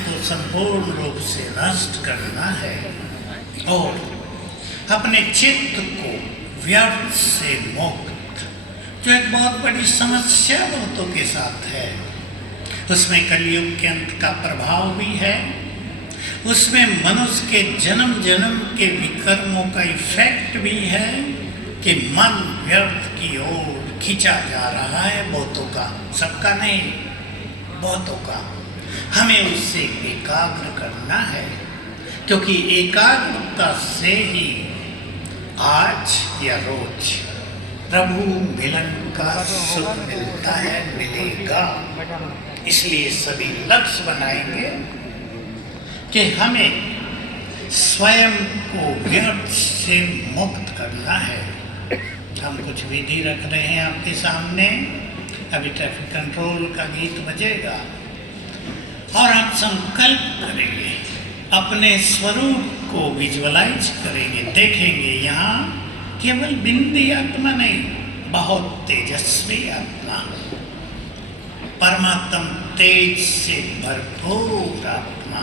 को संपूर्ण रूप से नष्ट करना है और अपने चित्त को व्यर्थ से मुक्त, जो एक बहुत बड़ी समस्या बहुतों के साथ है। उसमें कलयुग के अंत का प्रभाव भी है, उसमें मनुष्य के जन्म जन्म के विकर्मों का इफेक्ट भी है कि मन व्यर्थ की ओर खींचा जा रहा है बहुतों का, सबका नहीं, बहुतों का। हमें उससे एकाग्र करना है, क्योंकि एकाग्रता से ही आज या रोज प्रभु मिलन का सुख मिलता है, मिलेगा। इसलिए सभी लक्ष्य बनाएंगे कि हमें स्वयं को व्यर्थ से मुक्त करना है। हम कुछ विधि रख रहे हैं आपके सामने। अभी ट्रैफिक कंट्रोल का गीत बजेगा और हम संकल्प करेंगे, अपने स्वरूप को विजुअलाइज करेंगे, देखेंगे यहाँ केवल बिंदी आत्मा नहीं, बहुत तेजस्वी आत्मा, परमात्म तेज से भरपूर आत्मा,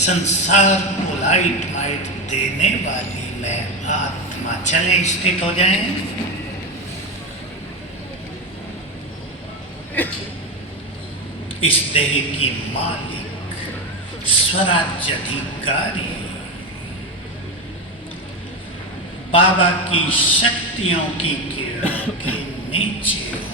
संसार को लाइट माइट देने वाली मैं आत्मा। चलें स्थित हो जाएं। इस देह की मालिक, स्वराज्य अधिकारी, बाबा की शक्तियों की किरण के नीचे हूं।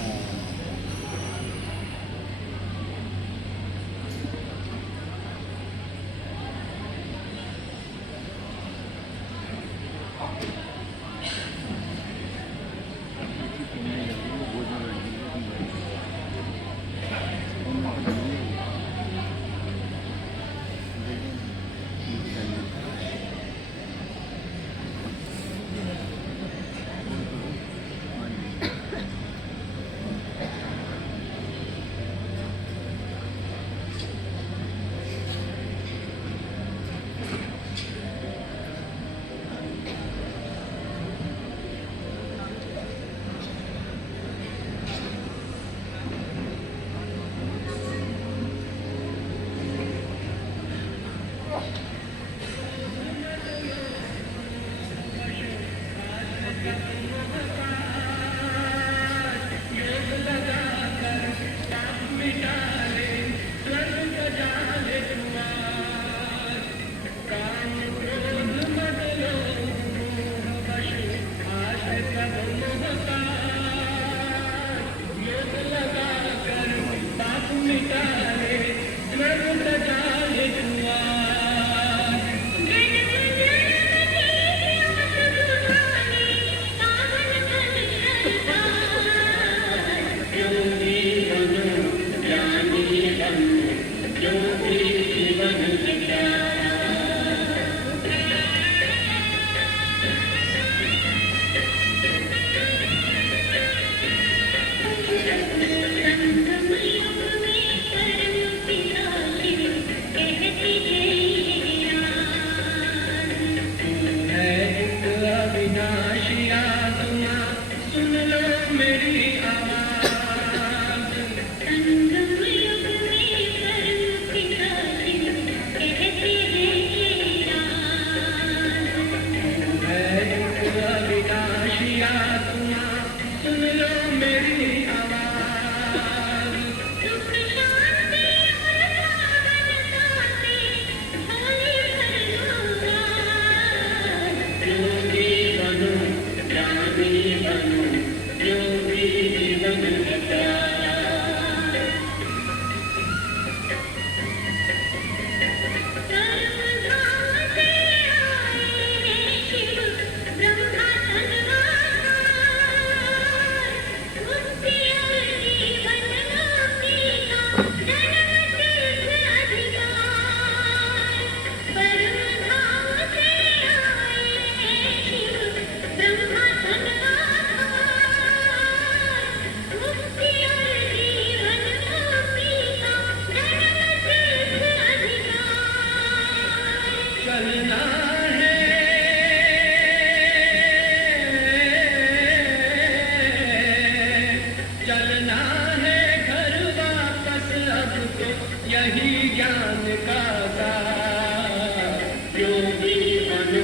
चलना है घर वापस, अब तो यही ज्ञान का सार। योगी बनो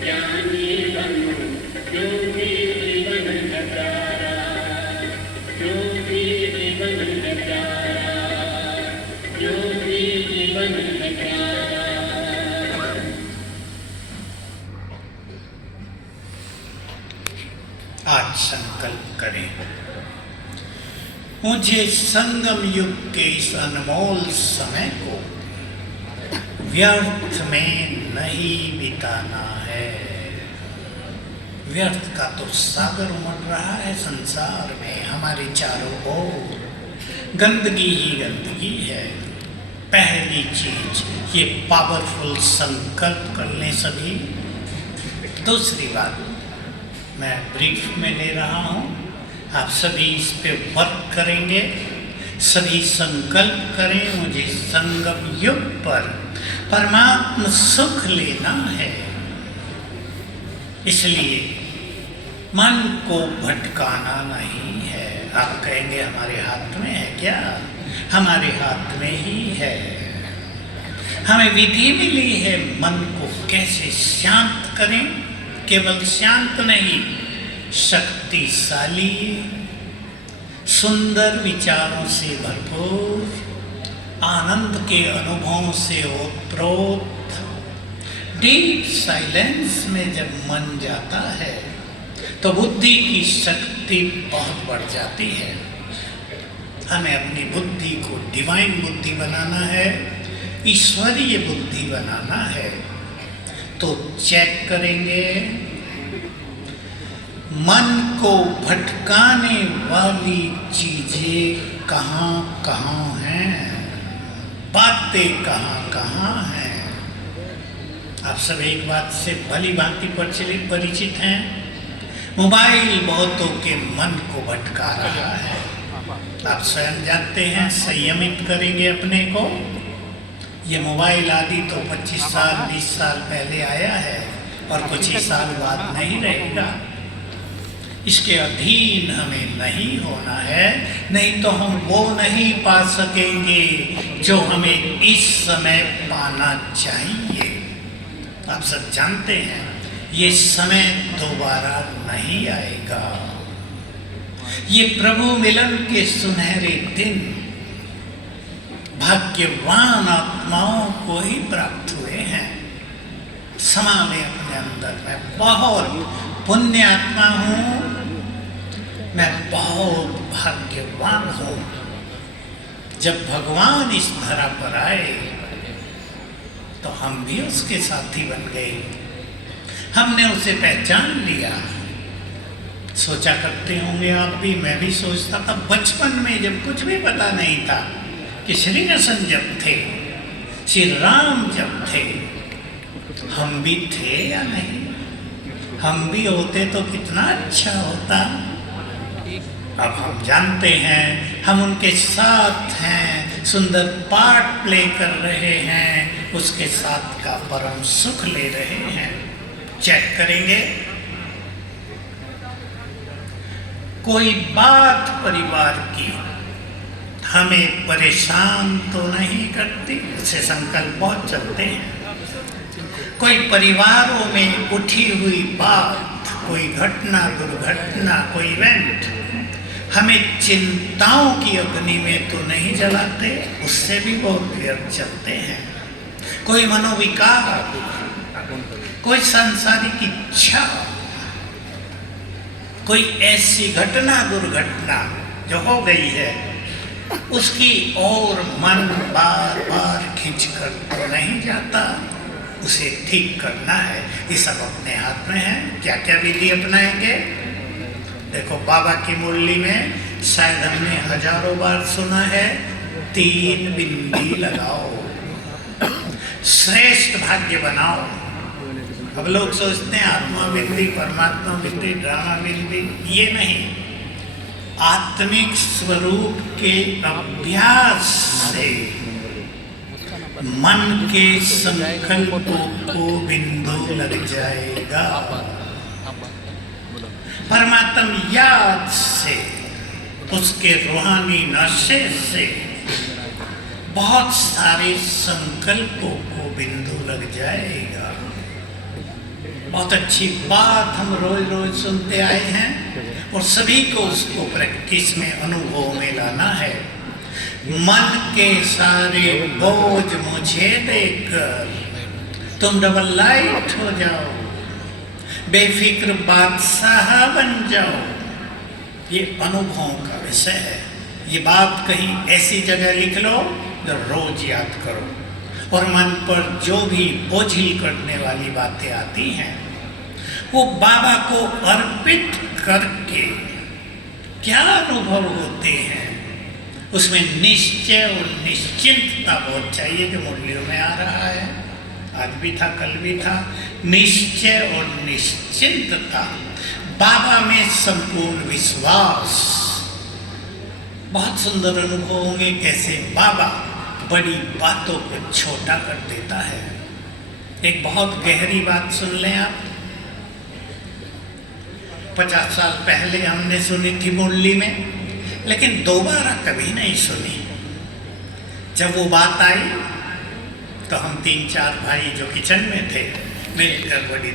ज्ञानी बनो, योगी जीवन नजारा, योगी जीवन नजारा, योगी जीवन नजारा। आज संकल्प करें, मुझे संगम युग के इस अनमोल समय को व्यर्थ में नहीं बिताना है। व्यर्थ का तो सागर उमड़ रहा है संसार में, हमारे चारों ओर गंदगी ही गंदगी है। पहली चीज ये पावरफुल संकल्प कर लें सभी। दूसरी बात मैं ब्रीफ में ले रहा हूँ, आप सभी इस पे वर्क करेंगे। सभी संकल्प करें, मुझे संगम युग पर परमात्म सुख लेना है। इसलिए मन को भटकाना नहीं है। आप कहेंगे हमारे हाथ में है क्या? हमारे हाथ में ही है। हमें विधि मिली है मन को कैसे शांत करें। केवल शांत नहीं, शक्तिशाली, सुंदर विचारों से भरपूर, आनंद के अनुभवों से ओतप्रोत, डीप साइलेंस में जब मन जाता है तो बुद्धि की शक्ति बहुत बढ़ जाती है। हमें अपनी बुद्धि को डिवाइन बुद्धि बनाना है, ईश्वरीय बुद्धि बनाना है। तो चेक करेंगे मन को भटकाने वाली चीजें कहाँ कहाँ हैं, बातें कहाँ कहाँ हैं। आप सब एक बात से भली भांति परिचित हैं, मोबाइल बहुतों के मन को भटका रहा है। आप स्वयं जानते हैं, संयमित करेंगे अपने को। ये मोबाइल आदि तो 25 साल 20 साल पहले आया है और कुछ ही साल बाद नहीं रहेगा। इसके अधीन हमें नहीं होना है, नहीं तो हम वो नहीं पा सकेंगे जो हमें इस समय पाना चाहिए। आप सब जानते हैं ये समय दोबारा नहीं आएगा। ये प्रभु मिलन के सुनहरे दिन भाग्यवान आत्माओं को ही प्राप्त हुए हैं। समा में अपने अंदर मैं बहुत पुण्य आत्मा हूँ, मैं बहुत भाग्यवान हूँ। जब भगवान इस धरा पर आए तो हम भी उसके साथी बन गए। हमने उसे पहचान लिया। सोचा करते होंगे आप भी, मैं भी सोचता था बचपन में जब कुछ भी पता नहीं था कि श्री कृष्ण जब थे, श्री राम जब थे, हम भी थे या नहीं? हम भी होते तो कितना अच्छा होता। अब हम जानते हैं हम उनके साथ हैं, सुंदर पार्ट प्ले कर रहे हैं, उसके साथ का परम सुख ले रहे हैं। चेक करेंगे कोई बात परिवार की हमें परेशान तो नहीं करती, उसे संकल्प बहुत चलते हैं। कोई परिवारों में उठी हुई बात, कोई घटना दुर्घटना, कोई इवेंट हमें चिंताओं की अग्नि में तो नहीं जलाते, उससे भी बहुत व्यर्थ चलते हैं। कोई मनोविकार, कोई सांसारिक इच्छा, कोई ऐसी घटना दुर्घटना जो हो गई है, उसकी ओर मन बार बार खींचकर तो नहीं जाता, उसे ठीक करना है। ये सब अपने हाथ में है। क्या क्या विधि अपनाएंगे? देखो बाबा की मुरली में शायद हमने हजारों बार सुना है, 3 बिंदी लगाओ, श्रेष्ठ भाग्य बनाओ। अब लोग सोचते हैं आत्मा बिंदी, परमात्मा बिंदी, ड्रामा बिंदी, ये नहीं। आत्मिक स्वरूप के अभ्यास से मन के संकल्पों को बिंदु लग जाएगा। परमात्मा याद से, उसके रूहानी नशे से बहुत सारे संकल्पों को बिंदु लग जाएगा। बहुत अच्छी बात हम रोज रोज सुनते आए हैं और सभी को उसको प्रैक्टिस में, अनुभव में लाना है। मन के सारे बोझ मुझे देकर तुम डबल लाइट हो जाओ, बेफिक्र बादशाह बन जाओ। ये अनुभवों का विषय है। ये बात कहीं ऐसी जगह लिख लो जो रोज याद करो, और मन पर जो भी बोझिल करने वाली बातें आती हैं वो बाबा को अर्पित करके क्या अनुभव होते हैं, उसमें निश्चय और निश्चिंतता बहुत चाहिए, जो मुरलियों में आ रहा है। आज भी था, कल भी था। निश्चय और निश्चिंतता, बाबा में संपूर्ण विश्वास। बहुत सुंदर अनुभव होंगे कैसे बाबा बड़ी बातों को छोटा कर देता है। एक बहुत गहरी बात सुन लें आप। 50 साल पहले हमने सुनी थी मुरली में, लेकिन दोबारा कभी नहीं सुनी। जब वो बात आई तो हम 3-4 भाई जो किचन में थे मिलकर बड़ी